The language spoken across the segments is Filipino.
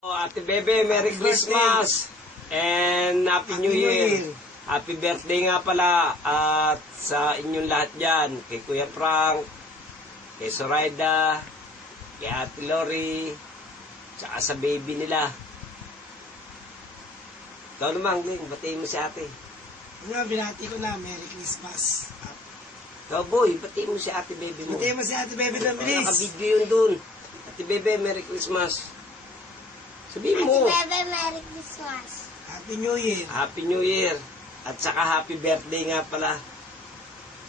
Ate Bebe, Merry Christmas and Happy New Year. Happy birthday nga pala at sa inyong lahat dyan. Kay Kuya Frank, kay Zoraida, kay Ate Lori, tsaka sa baby nila. Ikaw naman, Glenn, batiin mo si ate. Binati ko na, Merry Christmas. Ikaw, boy, batiin mo si Ate Bebe mo. Batiin mo si Ate Bebe doon, bilis. Naka-video yun dun. Ate Bebe, Merry Christmas. Sabihin mo. Ate Bebe, Merry Christmas. Happy New Year. Happy New Year. At saka happy birthday nga pala.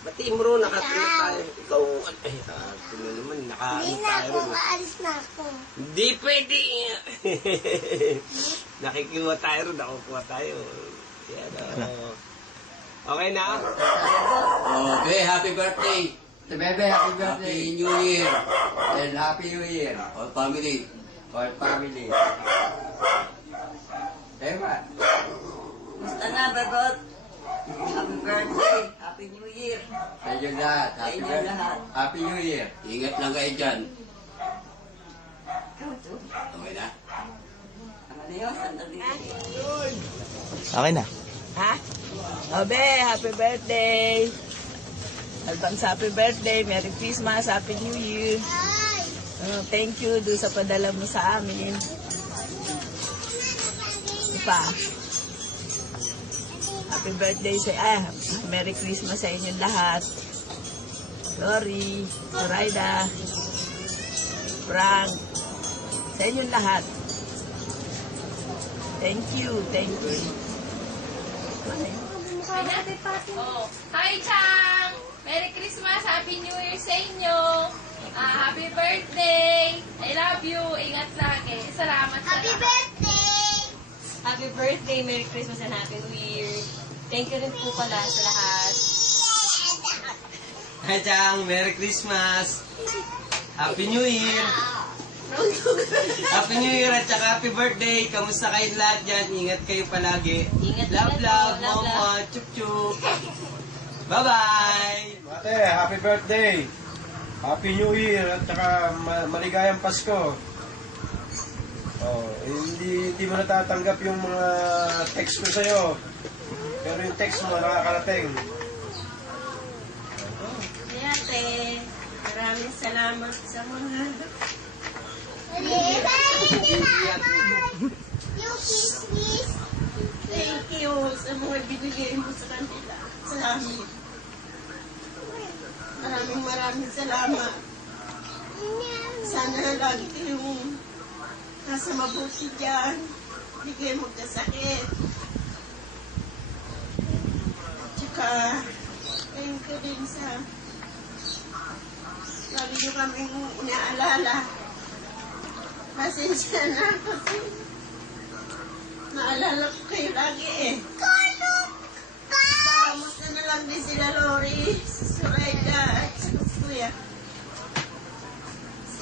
Batiin mo rin, nakaano tayo. Ikaw, ay, ito na naman, nakaano Hindi na tayo ako, rin. maalis na ako. Hindi pwede. Nakikiwa tayo rin, nakukuha tayo. Yan, okay na? Okay, happy birthday. Ate Bebe, happy birthday. Happy New Year. And Happy New Year. All family. All family. Diba? Basta na, Bebot. Happy birthday. Happy New Year. Sa inyo lahat. Sa Happy inyo birthday. lahat. Happy New Year. Ingat lang kayo dyan. Okay na? Ano na yun? Sandali. Okay na. Ha? Obe, happy birthday! Advance happy birthday, Merry Christmas, Happy New Year. Ay! Thank you do sa padala mo sa amin. Ipa. Happy birthday sa Merry Christmas sa inyong lahat. Lori, Zoraida, Frank, sa inyong lahat. Thank you, thank you. Oh. Hi, Chang! Merry Christmas! Happy New Year sa inyo! Happy birthday! I love you! Ingat lagi! Salamat sa Happy lahat. birthday! Happy birthday, Merry Christmas and Happy New Year. Thank you rin po pala sa lahat. Hi, Chang. Merry Christmas. Happy New Year. Happy New Year at saka happy birthday. Kamusta kayong lahat dyan? Ingat kayo palagi. Ingat Love, lang love, po. Love, mama, chup, chup. Bye-bye. Ate, happy birthday! Happy New Year at saka maligayang Pasko. Oh, hindi mo natatanggap yung mga text ko sa'yo. Pero yung text mo nakakarating. Ate, maraming salamat sa mga... Hindi na ako. Yung kiss. Thank you sa mga binigay mo sa kanila, sa amin. Maraming salamat. Sana lagi kayong nasa mabuti dyan. Hindi kayo magkasakit. At saka, thank you din sa lagi nyo kaming inaalala. Pasensya na kasi naalala ko kayo lagi eh. Kamusta na lang din sila Lori, si Zoraida, at si Kuya. Si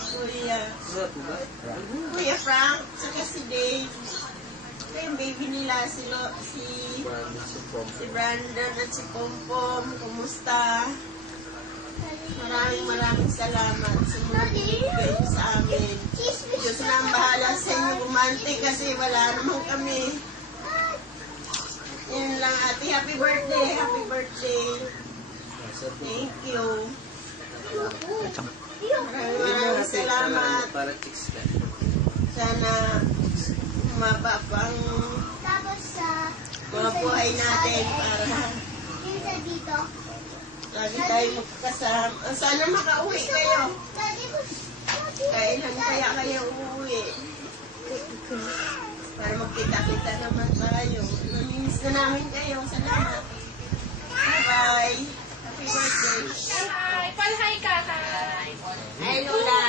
Kuya Frank, saka si Dave. Ito yung baby nila, si Brandon at si Pompom. Kumusta? Maraming salamat sa mga binibigay niyo sa amin. Diyos na ang bahala sa inyo umante kasi wala naman kami. Yun lang ate, happy birthday, happy birthday. Thank you. Maraming salamat. Sana humaba pang Tapos sa... mga buhay natin para Yung sa dito. lagi tayo magkasama. Sana makauwi kayo. Kailan kaya kayo uuwi? Para magkita-kita naman tayo. Namimiss na namin kayo. Salamat. Bye-bye. Happy birthday. Hi! Palhay ka! Hi! Hi, Lola.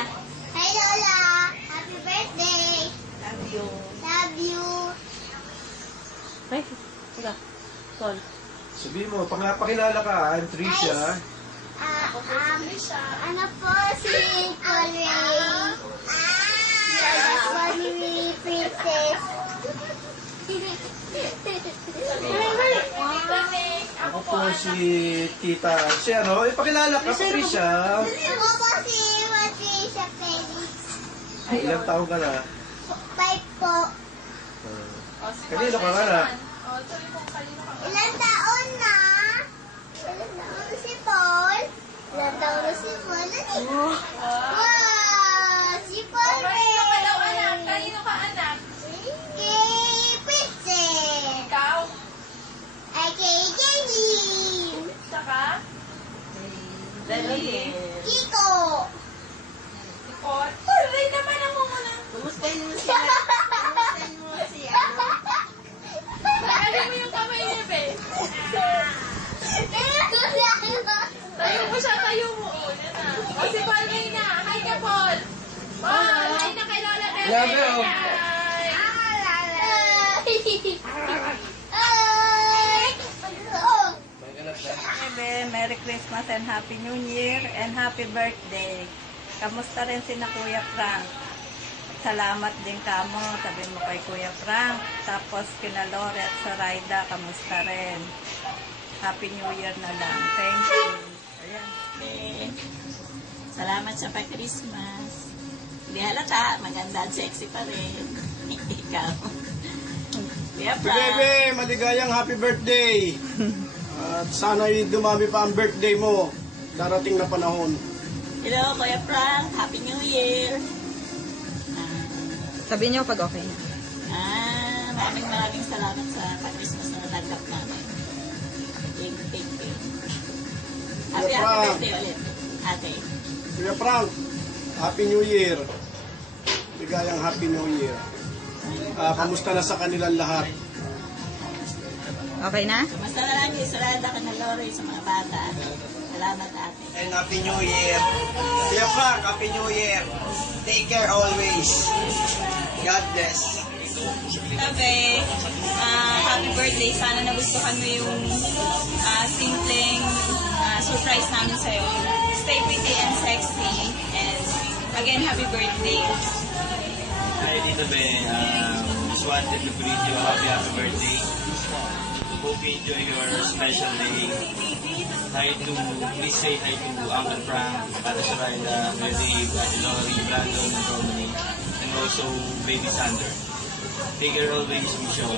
Hi, Lola! Happy birthday! Love you. Love you! Ay, sila. Sol. Sabihin mo, pakilala ka, I'm Tricia. Ano po si Colleen? Yes, Bonnie Princess. Ako po si Tita. Si ano, pakilala ka, Tricia. Ako po si Patricia Felix. Ilang taong ka na? 5 po. Kanino ka anak? Oh, sorry kung kanino ka. Ilan taon na? Ilan taon na si Paul? Ilan taon na si Paul? Wow! Si Paul Kanino ka daw, rin! anak? Kanino ka, anak? Kay Princess! Ikaw? Ay, kay Jenny! Saka? Dali. Kiko! Ikot? Tuloy naman ako muna. Kumustahin mo siya. Kumustahin mo si ano. Tagalin mo yung kamay niya, be. Tayo mo siya, tayo mo. Oh, yan na. O, si Paul may na. Hi ka, Paul. Paul, hi na kay Lola Bebe. Yeah, Belle. Hi. Bebe, Merry Christmas and Happy New Year and Happy Birthday. Kamusta rin si na Kuya Frank? Salamat din kamo, sabi mo kay Kuya Frank. Tapos kina Lore at Zoraida, kamusta rin? Happy New Year na lang. Thank you. Ayan. Salamat sa pa-Christmas. Hindi halata, maganda at sexy pa rin. Ikaw. Kuya Frank. Bebe, maligayang happy birthday! At sana'y dumami pa ang birthday mo. Darating na panahon. Hello, Kuya Frank. Happy New Year. Sabihin niyo pag okay na. Maraming salamat sa pa-Christmas na natanggap namin. Thank you. Happy Frank. birthday ulit, ate. Kuya Frank, Happy New Year. Ligayang Happy New Year. Kamusta na sa kanilang lahat? Okay na? Kamusta na lang yung Sarada ka na Lore sa mga bata. Salamat, ate. And Happy New Year. Kuya Frank, Happy New Year. Take care always. God bless. Tabe, happy birthday. Sana nagustuhan mo yung simpleng surprise namin sa'yo. Stay pretty and sexy. And again, happy birthday. Hi, Tito Ben. Just wanted to greet you a happy birthday. Hope you enjoy your special day. Please say hi to Uncle Frank, Ate Soraya, Dave, Ate Lori, Brandon, and Romney, and also Baby Sander. Take care always, Michelle.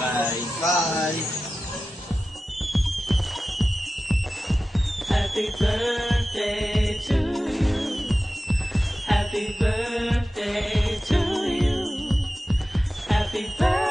Bye. Bye. Happy birthday to you. Happy birthday to you. Happy birthday.